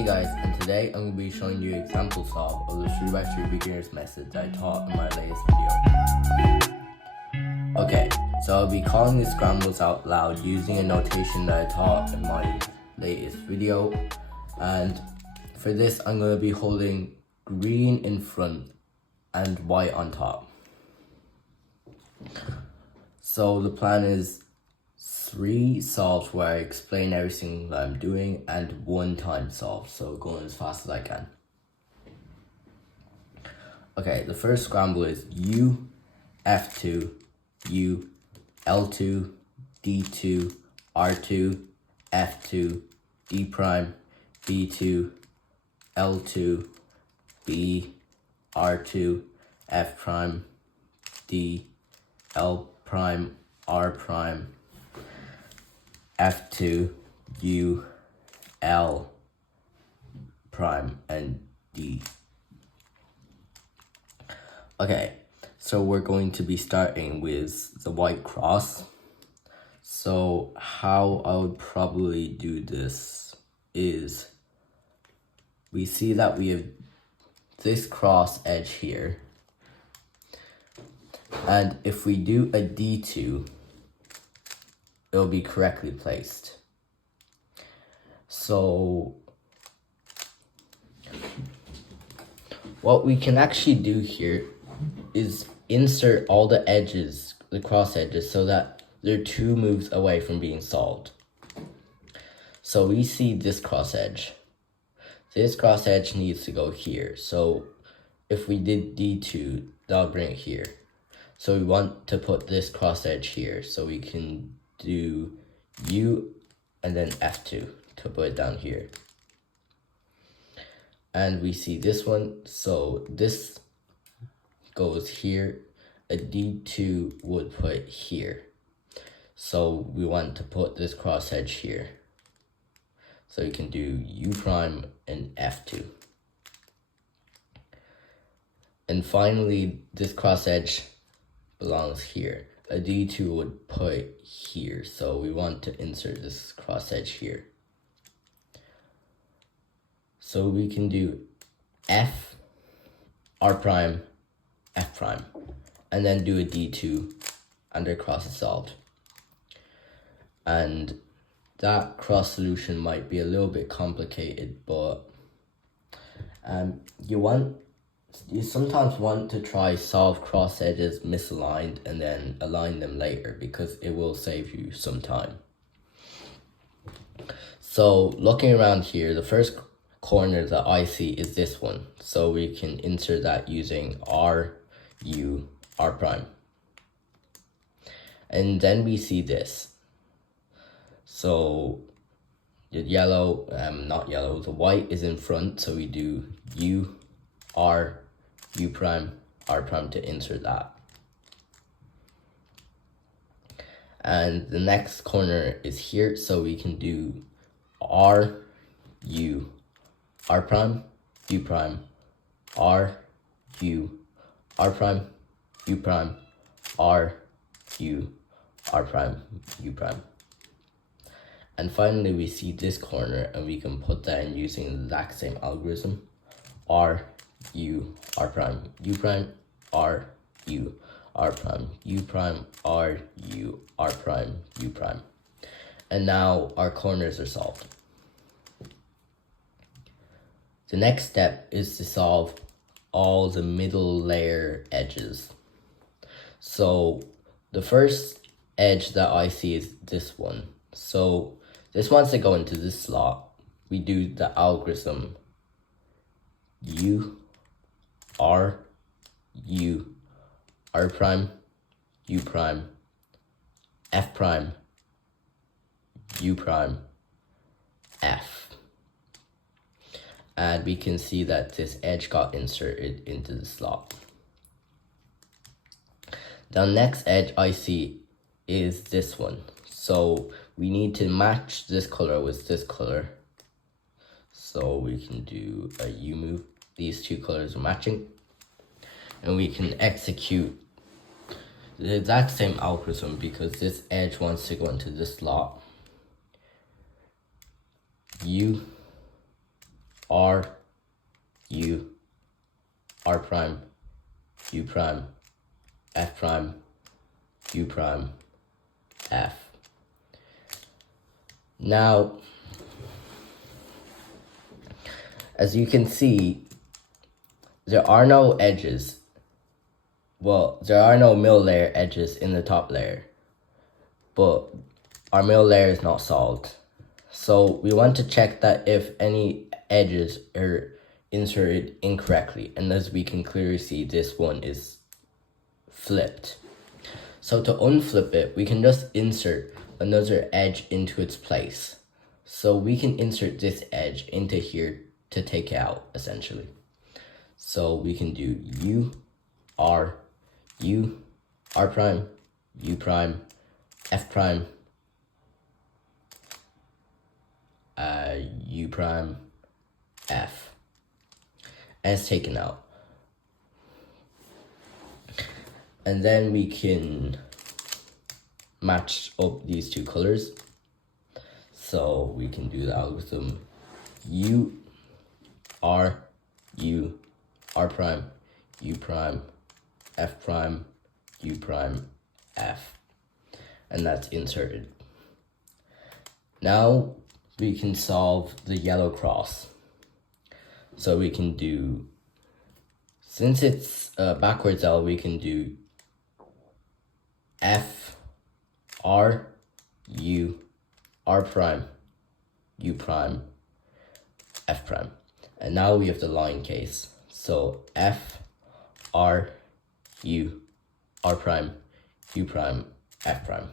Hey guys, and today I'm going to be showing you example solve of the 3x3 beginners method that I taught in my latest video. Okay, so I'll be calling the scrambles out loud using a notation that I taught in my latest video, and for this I'm going to be holding green in front and white on top. So the plan is 3 solves where I explain everything that I'm doing and 1 time solve, so going as fast as I can. Okay, the first scramble is U, F2, U, L2, D2, R2, F2, D prime, B2, L2, B, R2, F prime, D, L prime, R prime, F2, U, L prime, and D. Okay, so we're going to be starting with the white cross. So how I would probably do this is, we see that we have this cross edge here, and if we do a D2, it'll be correctly placed. So what we can actually do here is insert all the edges, the cross edges, so that they're 2 moves away from being solved. So we see this cross edge. This cross edge needs to go here. So if we did D2, that'll bring it here. So we want to put this cross edge here, so we can do U and then F2 to put it down here. And we see this one, so this goes here, a D2 would put here. So we want to put this cross edge here. So you can do U prime and F2. And finally, this cross edge belongs here. A D2 would put here, so we want to insert this cross edge here. So we can do F, R prime, F prime, and then do a D2 and our cross is solved. And that cross solution might be a little bit complicated, but you sometimes want to try solve cross edges misaligned and then align them later, because it will save you some time. So looking around here, the first corner that I see is this one. So we can insert that using R, U, R prime. And then we see this. So the yellow, the white is in front, so we do U, R, U prime, R prime to insert that. And the next corner is here, so we can do R, U, R prime, U prime, R, U, R prime, U prime, R, U, R prime, U prime. And finally, we see this corner, and we can put that in using the exact same algorithm. R, U, R prime, U prime, R, U, R prime, U prime, R, U, R prime, U prime. And now our corners are solved. The next step is to solve all the middle layer edges. So the first edge that I see is this one. So this wants to go into this slot. We do the algorithm U, R, U, R prime, U prime, F prime, U prime, F. And we can see that this edge got inserted into the slot. The next edge I see is this one. So we need to match this color with this color. So we can do a U move. These 2 colors are matching. And we can execute the exact same algorithm, because this edge wants to go into this slot. U, R, U, R prime, U prime, F prime, U prime, F. Now, as you can see, there are no edges. Well, there are no middle layer edges in the top layer, but our middle layer is not solved. So we want to check that if any edges are inserted incorrectly, and as we can clearly see, this one is flipped. So to unflip it, we can just insert another edge into its place. So we can insert this edge into here to take it out, essentially. So we can do U, R prime, U prime, F prime, U prime, F, and it's taken out. And then we can match up these two colors. So we can do the algorithm U, R prime, U prime, F prime, U prime, F. And that's inserted. Now we can solve the yellow cross. So we can do, since it's backwards L, we can do F, R, U, R prime, U prime, F prime. And now we have the line case. So F, R, U, R prime, U prime, F prime.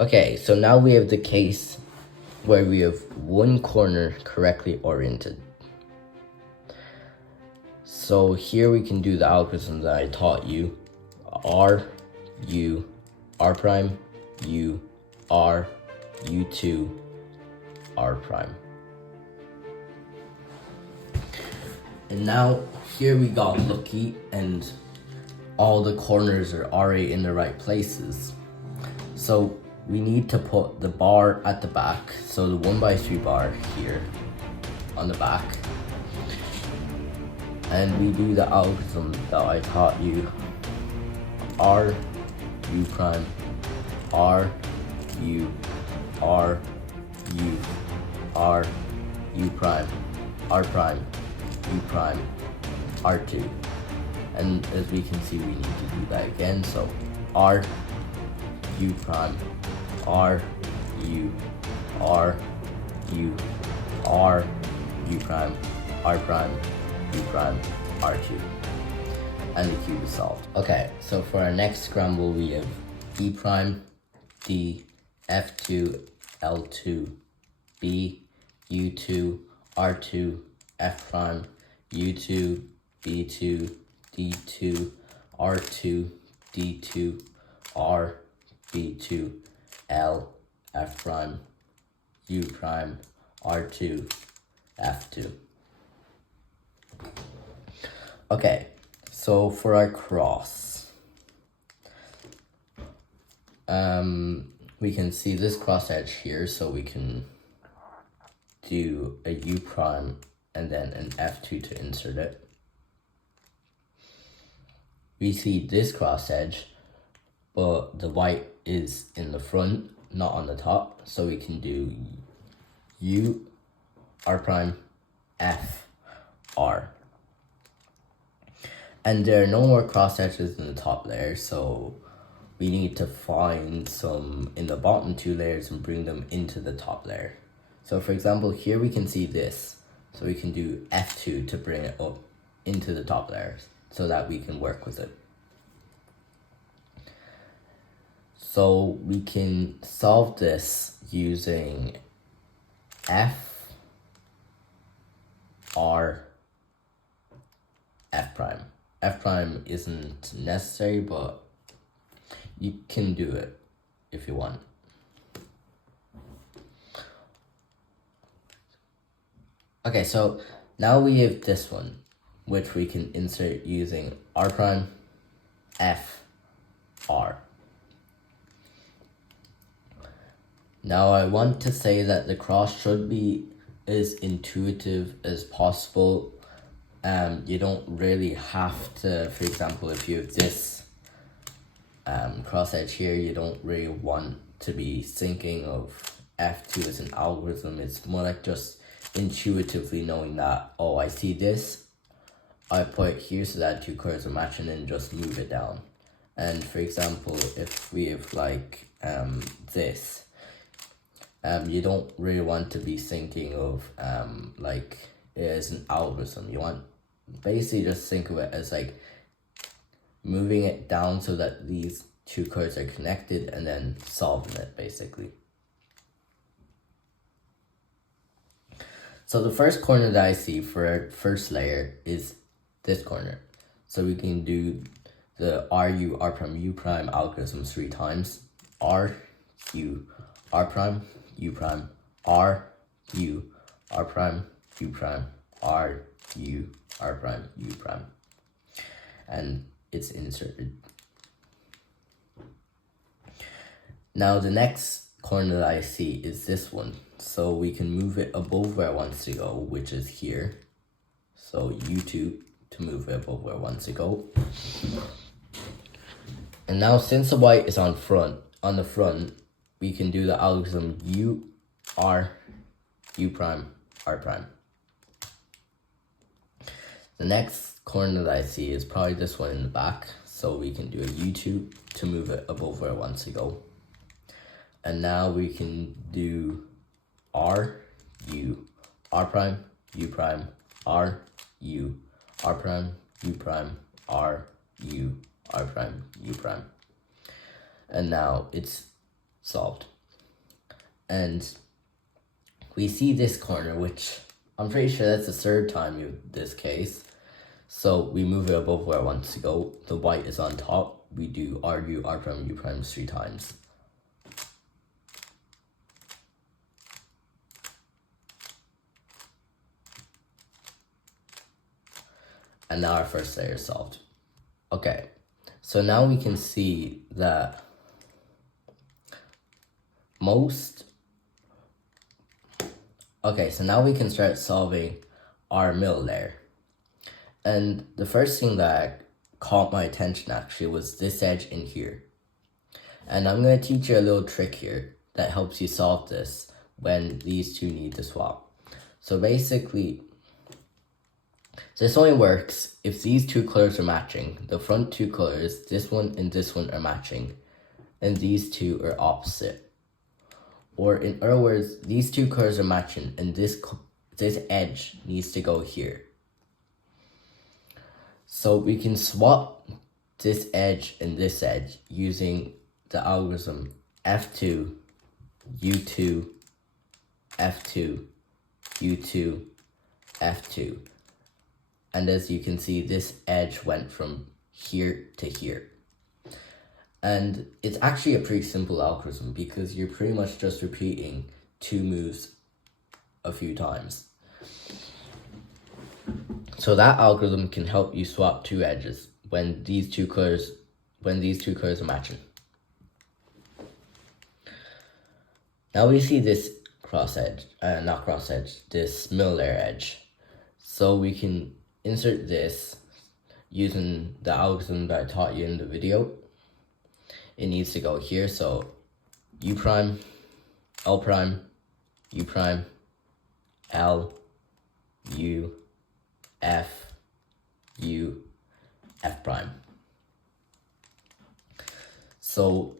Okay, so now we have the case where we have one corner correctly oriented. So here we can do the algorithm that I taught you. R, U, R prime, U, R, U2, R prime. And now here we got lucky and all the corners are already in the right places. So we need to put the bar at the back. So the 1x3 bar here on the back. And we do the algorithm that I taught you. R, U prime, R, U, R, U, R, U prime, R prime, U prime, R2. And as we can see, we need to do that again. So R, U prime, R, U, R, U, R, U prime, R prime, U prime, R2. And the cube is solved. Okay, so for our next scramble, we have E prime, D, F2, L2, B, U2, R2, F prime, U2, B2, D2, R2, D2, R, B2, L, F prime, U prime, R2, F2. Okay, so for our cross, we can see this cross edge here, so we can do a U prime and then an F2 to insert it. We see this cross edge, but the white is in the front, not on the top, so we can do U, R prime, F, R. And there are no more cross edges in the top layer, so we need to find some in the bottom two layers and bring them into the top layer. So for example, here we can see this, so we can do F2 to bring it up into the top layers so that we can work with it. So we can solve this using F, R, F prime. F prime isn't necessary, but you can do it if you want. Okay, so now we have this one, which we can insert using R prime, F, R. Now I want to say that the cross should be as intuitive as possible. You don't really have to, for example, if you have this cross edge here, you don't really want to be thinking of F2 as an algorithm. It's more like just intuitively knowing that, oh, I see this, I put it here so that two colors are matching and just move it down. And for example, if we have like this, you don't really want to be thinking of like it as an algorithm. You want basically just think of it as like moving it down so that these two colors are connected and then solving it basically. So the first corner that I see for our first layer is this corner. So we can do the RU, R prime, U prime algorithm 3 times. R, U, R prime, U prime, R, U, R prime, U prime, R, U, R prime, U prime. And it's inserted. Now the next corner that I see is this one. So we can move it above where it wants to go, which is here. So U2 to move it above where it wants to go. And now since the white is on the front, we can do the algorithm U, R, U prime, R prime. The next corner that I see is probably this one in the back. So we can do a U2 to move it above where it wants to go. And now we can do R, U, R prime, U prime, R, U, R prime, U prime, R, U, R prime, U prime. And now it's solved. And we see this corner, which I'm pretty sure that's the third time in this case. So we move it above where it wants to go. The white is on top. We do R, U, R prime, U prime 3 times. And now our first layer is solved. Okay, so now we can see that so now we can start solving our middle layer. And the first thing that caught my attention actually was this edge in here. And I'm going to teach you a little trick here that helps you solve this when these two need to swap. So basically, this only works if these two colors are matching. The front two colors, this one and this one, are matching, and these two are opposite. Or in other words, these two colors are matching, and this edge needs to go here. So we can swap this edge and this edge using the algorithm F2, U2, F2, U2, F2. And as you can see, this edge went from here to here. And it's actually a pretty simple algorithm because you're pretty much just repeating 2 moves a few times. So that algorithm can help you swap 2 edges when these two colors are matching. Now we see this this middle layer edge. So we can insert this using the algorithm that I taught you in the video. It needs to go here, so U prime, L prime, U prime, L, U, F, U, F prime. So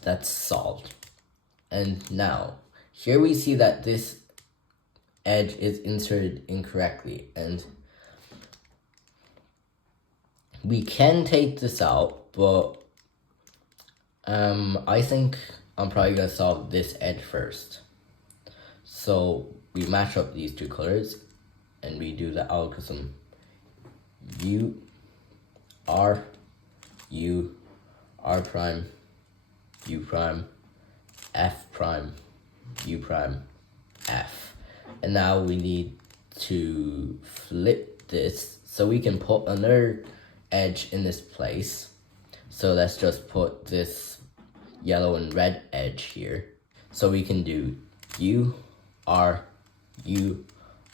that's solved. And now, here we see that this edge is inserted incorrectly, and we can take this out, but I think I'm probably gonna solve this edge first. So we match up these 2 colors and we do the algorithm U, R prime, U prime, F prime, U prime, F. And now we need to flip this so we can put another edge in this place. So let's just put this yellow and red edge here. So we can do U, R, U,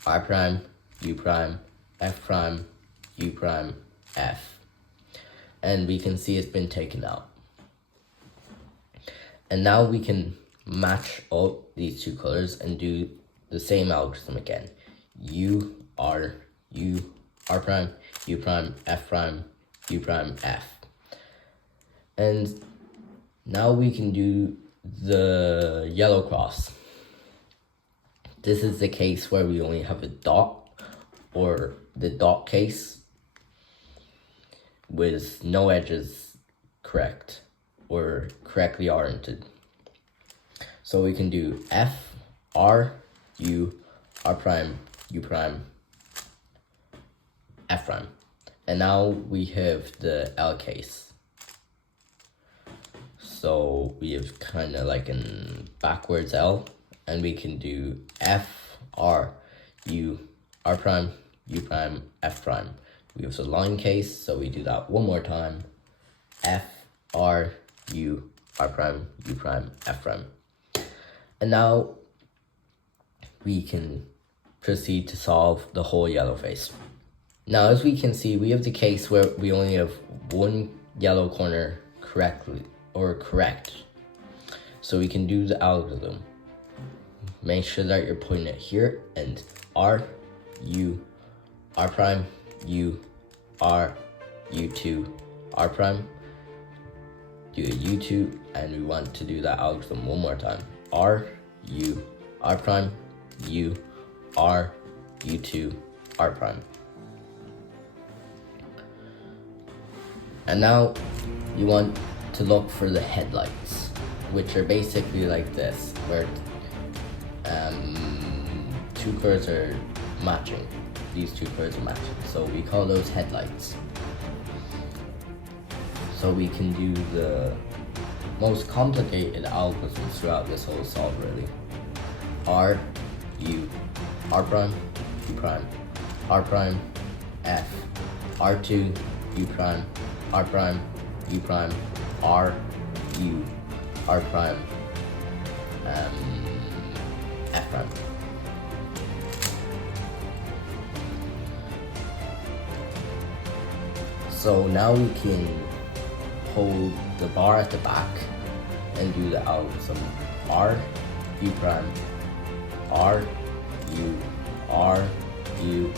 R prime, U prime, F prime, U prime, F. And we can see it's been taken out. And now we can match up these two colors and do the same algorithm again. U, R prime, U prime, F prime, U prime, F. And now we can do the yellow cross. This is the case where we only have a dot, or the dot case with no edges correct or correctly oriented. So we can do F, R, U, R prime, U prime, F prime. And now we have the L case. So we have kind of like an backwards L, and we can do F, R, U, R prime, U prime, F prime. We have the line case, so we do that one more time. F, R, U, R prime, U prime, F prime. And now we can proceed to solve the whole yellow face. Now, as we can see, we have the case where we only have one yellow corner correct. So we can do the algorithm. Make sure that you're putting it here, and R, U, R prime, U, R, U2, R prime. Do a U2, and we want to do that algorithm one more time. R, U, R prime, U, R, U2, R prime. And now you want to look for the headlights, which are basically like this, where two curves are matching. These two curves are matching, so we call those headlights. So we can do the most complicated algorithms throughout this whole solve, really. R, U, R prime, U prime, R prime, F, R2, U prime, R prime, U prime, R, U, R prime, F prime. So now we can hold the bar at the back and do the algorithm. R, U prime, R, U, R, U,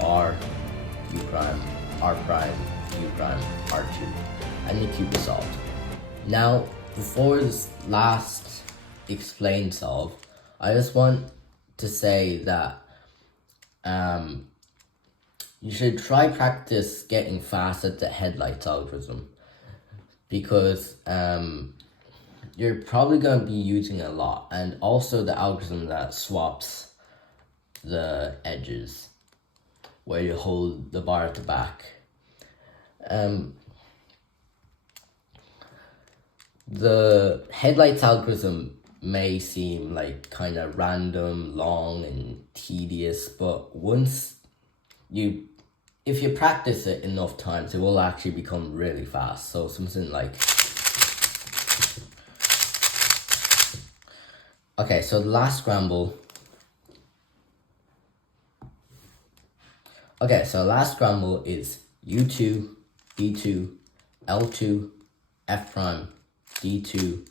R, U prime, R prime, U prime, R2, and the cube is solved. Now, before this last explained solve, I just want to say that you should try practice getting fast at the headlights algorithm, because you're probably going to be using it a lot, and also the algorithm that swaps the edges, where you hold the bar at the back. The headlights algorithm may seem like kind of random, long, and tedious, but if you practice it enough times, it will actually become really fast. So something like, okay, so the last scramble. Okay, so last scramble is U2, B2, L2, F prime, D2,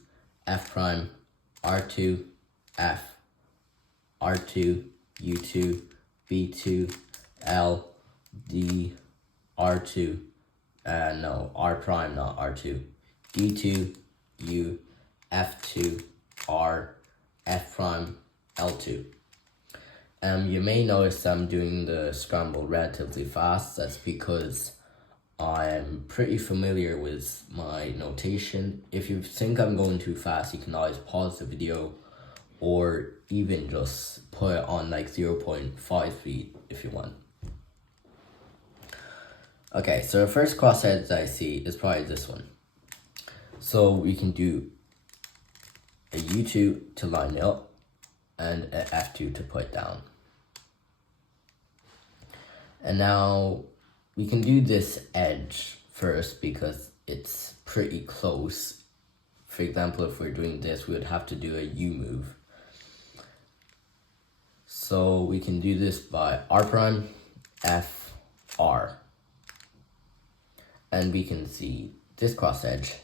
F prime, R2, F, R2, U2, B2, L, D, R2, no, R prime, not R2, D2, U, F2, R, F prime, L2. You may notice I'm doing the scramble relatively fast. That's because I'm pretty familiar with my notation. If you think I'm going too fast, you can always pause the video, or even just put it on like 0.5 speed if you want. Okay, so the first crosshead that I see is probably this one. So we can do a U2 to line it up, and an F2 to put it down. And now we can do this edge first because it's pretty close. For example, if we're doing this, we would have to do a U move. So we can do this by R prime, F, R. And we can see this cross edge.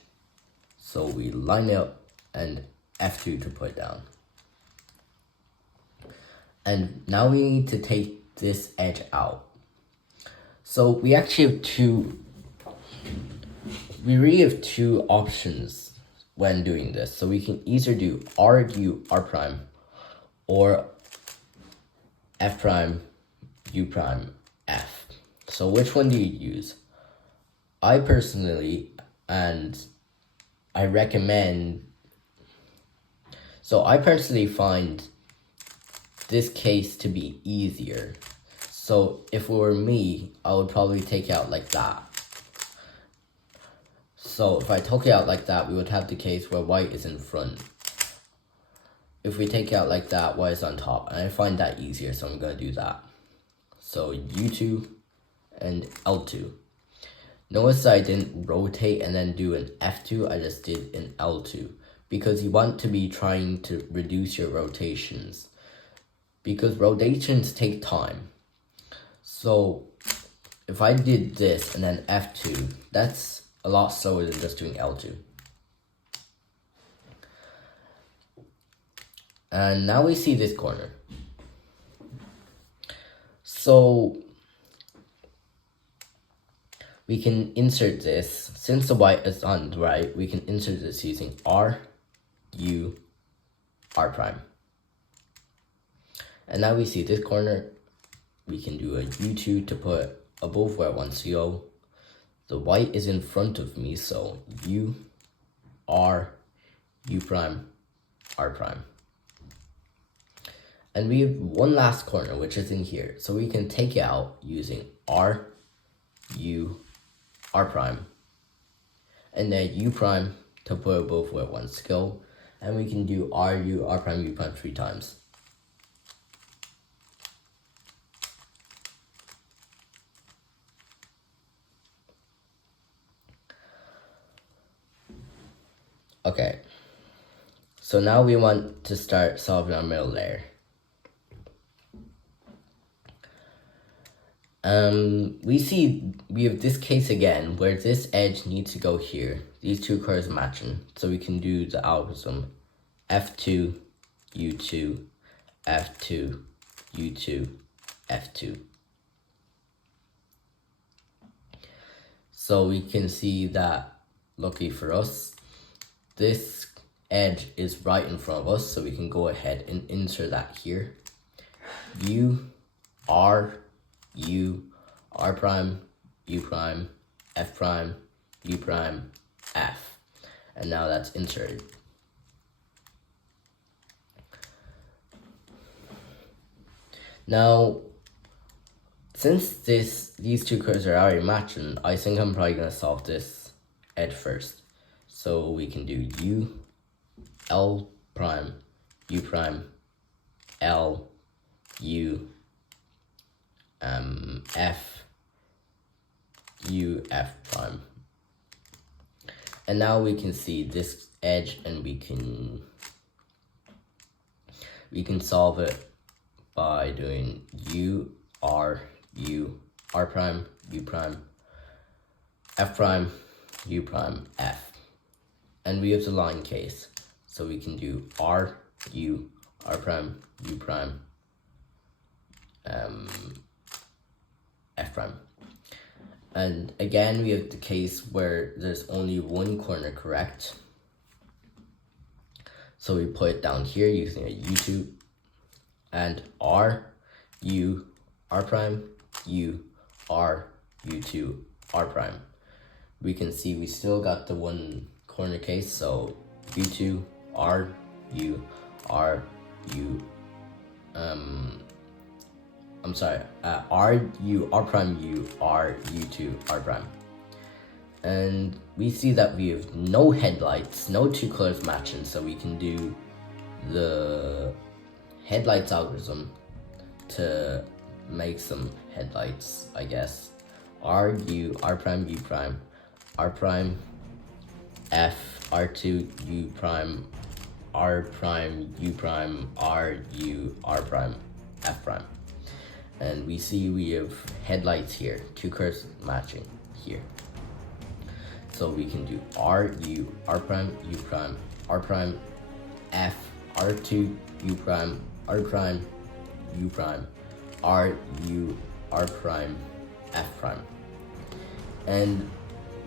So we line it up and F2 to put it down. And now we need to take this edge out. So we actually have we really have two options when doing this. So we can either do R, U, R prime, or F prime, U prime, F. So which one do you use? I personally, and I recommend, so I personally find this case to be easier. So if it were me, I would probably take it out like that. So if I took it out like that, we would have the case where white is in front. If we take it out like that, white is on top. And I find that easier, so I'm going to do that. So U2 and L2. Notice I didn't rotate and then do an F2, I just did an L2. Because you want to be trying to reduce your rotations. Because rotations take time. So if I did this and then F2, that's a lot slower than just doing L2. And now we see this corner. So we can insert this, since the white is on the right, we can insert this using R, U, R prime. And now we see this corner, we can do a U2 to put above where it wants to go. The white is in front of me, so U, R, U prime, R prime. And we have one last corner, which is in here. So we can take it out using R, U, R prime. And then U prime to put above where it wants to go. And we can do R, U, R prime, U prime 3 times. Okay, so now we want to start solving our middle layer. We have this case again where this edge needs to go here. These two curves matching, so we can do the algorithm F2, U2, F2, U2, F2. So we can see that, lucky for us, this edge is right in front of us, so we can go ahead and insert that here. U, R, U, R prime, U prime, F prime, U prime, F. And now that's inserted. Now, since these two curves are already matching, I think I'm probably going to solve this edge first. So we can do U, L prime, U prime, L, U, F, U, F prime. And now we can see this edge and we can solve it by doing U, R prime, U prime, F prime, U prime, F. And we have the line case. So we can do R, U, R prime, U prime, F prime. And again, we have the case where there's only one corner correct. So we put it down here using a U2 and R, U, R prime, U, R, U2, R prime. We can see we still got the one corner case, so U2, R, U, R, U, R, U, R prime, U, R, U2, R prime. And we see that we have no headlights, no two colors matching, so we can do the headlights algorithm to make some headlights, I guess. R, U, R prime, U prime, R prime, F, R2, U prime, R prime, U prime, R, U, R prime. F prime. And we see we have headlights here, two curves matching here. So we can do R, U, R prime, U prime, R prime, F, R2, U prime, R prime, U prime, R, U, R prime, F prime. And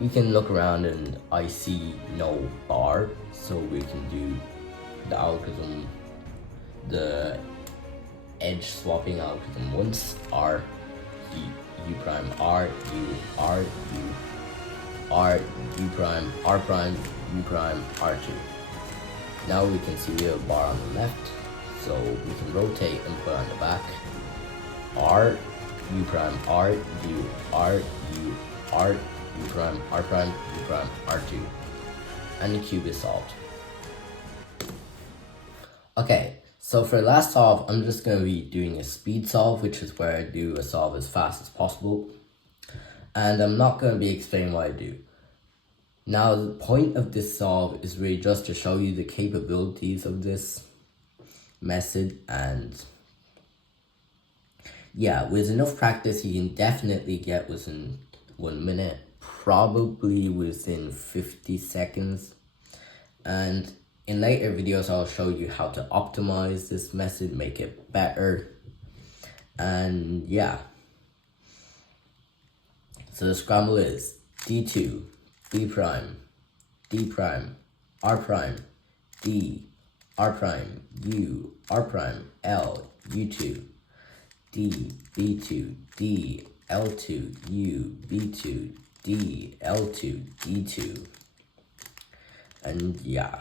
we can look around and I see no bar, so we can do the algorithm, the edge swapping algorithm once. R, U prime, R, U, R, U, R, U prime, R prime, U prime, R2. Now we can see we have a bar on the left, so we can rotate and put on the back. R, U prime, R, U, R, U, R, U prime, R prime, U prime, R2. And the cube is solved. Okay, so for the last solve, I'm just going to be doing a speed solve, which is where I do a solve as fast as possible. And I'm not going to be explaining what I do. Now, the point of this solve is really just to show you the capabilities of this method. And yeah, with enough practice, you can definitely get within 1 minute, probably within 50 seconds. And in later videos, I'll show you how to optimize this method, make it better. And yeah. So the scramble is D2, B prime, D prime, R prime, D, R prime, U, R prime, L, U2, D, B2, D, L2, U, B2, D, L2, D2. And yeah.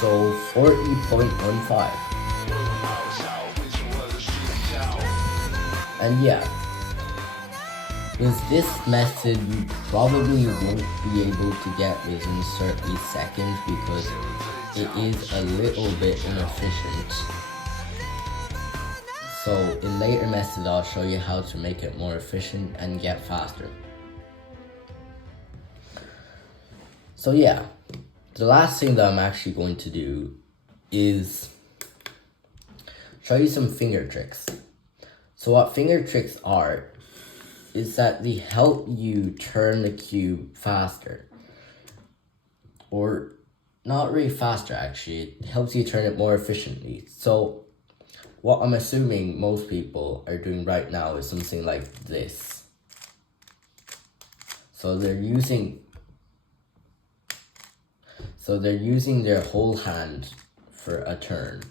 So 40.15. And yeah, with this method you probably won't be able to get within 30 seconds because it is a little bit inefficient. So in later methods I'll show you how to make it more efficient and get faster. So yeah. The last thing that I'm actually going to do is show you some finger tricks. So what finger tricks are is that they help you turn the cube faster. Or not really faster actually, it helps you turn it more efficiently. So what I'm assuming most people are doing right now is something like this. So they're using their whole hand for a turn.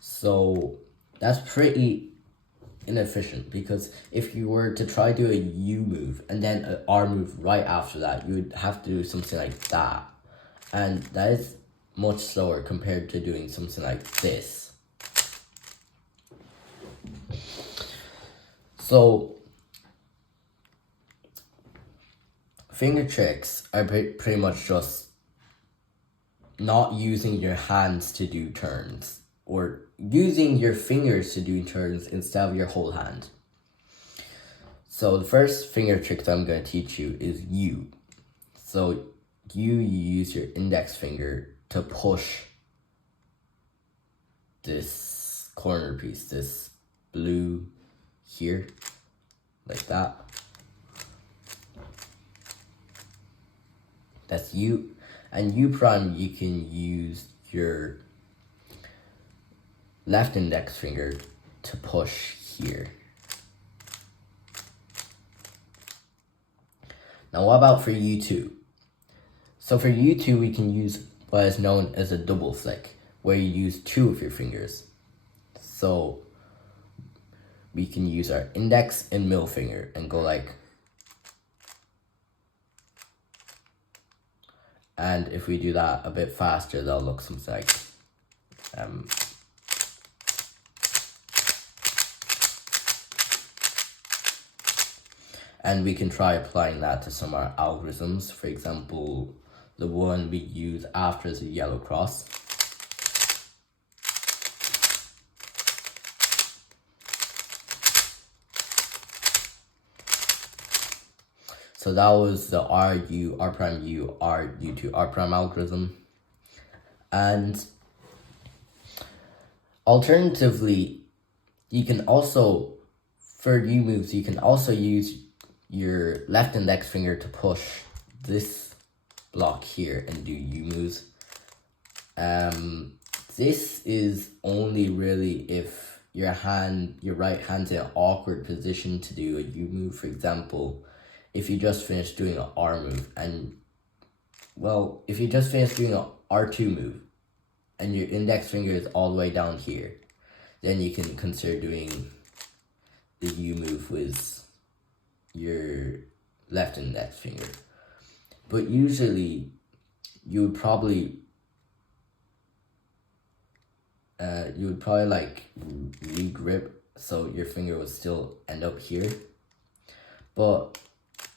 So that's pretty inefficient because if you were to try to do a U move and then an R move right after that, you would have to do something like that. And that is much slower compared to doing something like this. So finger tricks are pretty much just not using your hands to do turns, or using your fingers to do turns instead of your whole hand. So the first finger trick that I'm going to teach you is U. So you use your index finger to push this corner piece, this blue here, like that. That's U. And U prime, you can use your left index finger to push here. Now what about for U2? So for U2, we can use what is known as a double flick, where you use two of your fingers. So we can use our index and middle finger and go like, and if we do that a bit faster, that'll look something like, and we can try applying that to some of our algorithms. For example, the one we use after is a yellow cross. So that was the RU, R prime U, RU to R prime algorithm. And alternatively, you can also, for U moves, you can also use your left index finger to push this block here and do U moves. This is only really if your right hand's in an awkward position to do a U move. For example, if you just finished doing an R move and, well, if you just finished doing an R2 move and your index finger is all the way down here, then you can consider doing the U move with your left index finger. But usually you would probably like re-grip so your finger would still end up here, but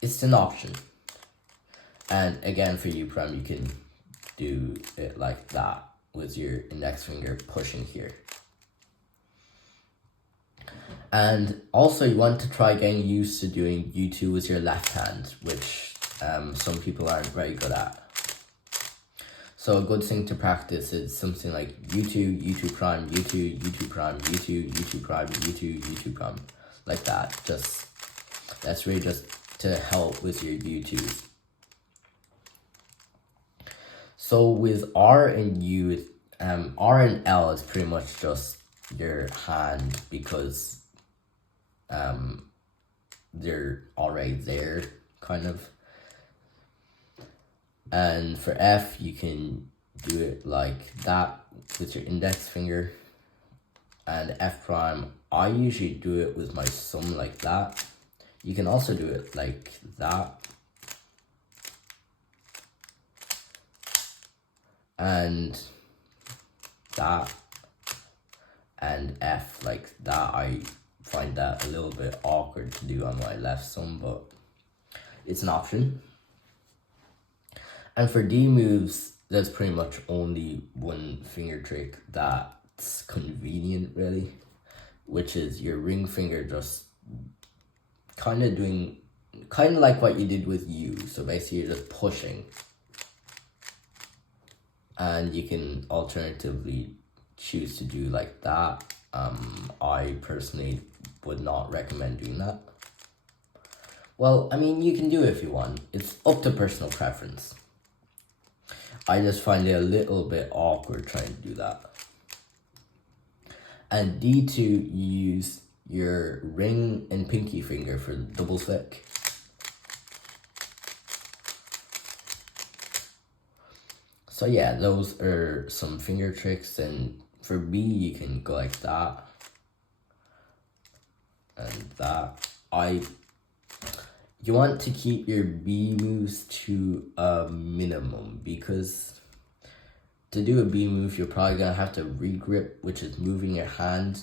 it's an option. And again, for U prime, you can do it like that with your index finger pushing here. And also you want to try getting used to doing U2 with your left hand, which some people aren't very good at. So a good thing to practice is something like U2, U2 prime, U2, U2 prime, U2, U2 prime, U2, U2 prime, like that. That's really just to help with your U2s. So with R and U, R and L is pretty much just your hand because they're already there, kind of. And for F, you can do it like that with your index finger. And F prime, I usually do it with my thumb like that. You can also do it like that. And that. And F like that. I find that a little bit awkward to do on my left thumb, but it's an option. And for D moves, there's pretty much only one finger trick that's convenient, really, which is your ring finger just kind of like what you did with U. So basically you're just pushing. And you can alternatively choose to do like that. I personally would not recommend doing that. Well, I mean, you can do it if you want. It's up to personal preference. I just find it a little bit awkward trying to do that. And D2, you use your ring and pinky finger for the double flick. So yeah, those are some finger tricks, and for B, you can go like that. And that. You want to keep your B moves to a minimum, because to do a B move, you're probably going to have to re-grip, which is moving your hand,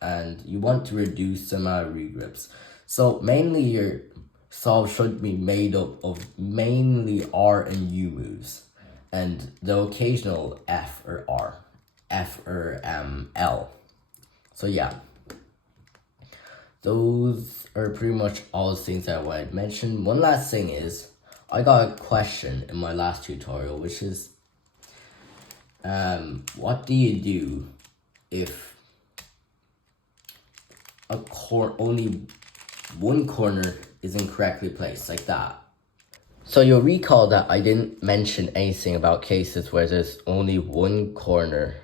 and you want to reduce the amount of re-grips. So mainly your solve should be made up of mainly R and U moves, and the occasional F or R, F or L. So yeah. Those are pretty much all the things that I wanted to mention. One last thing is, I got a question in my last tutorial, which is, what do you do if only one corner is incorrectly placed, like that? So you'll recall that I didn't mention anything about cases where there's only one corner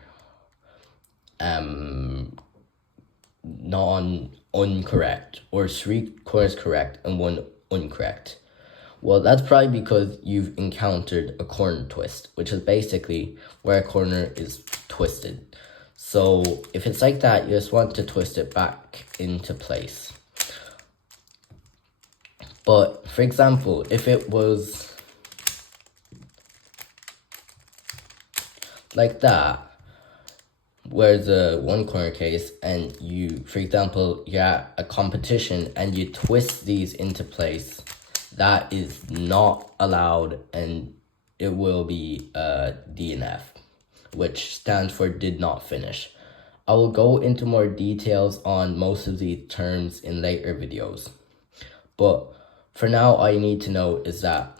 uncorrect, or three corners correct and one incorrect. Well, that's probably because you've encountered a corner twist, which is basically where a corner is twisted. So if it's like that, you just want to twist it back into place. But for example, if it was like that, where the one corner case, and you, for example, you're at a competition and you twist these into place, that is not allowed, and it will be DNF, which stands for did not finish. I will go into more details on most of these terms in later videos. But for now, all you need to know is that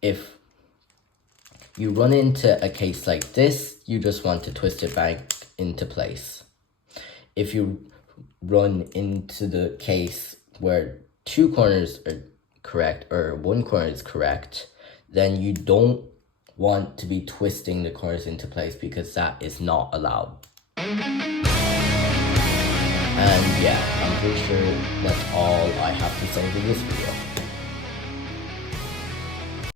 if you run into a case like this, you just want to twist it back into place. If you run into the case where two corners are correct or one corner is correct, then you don't want to be twisting the corners into place because that is not allowed. And yeah, I'm pretty sure that's all I have to say for this video.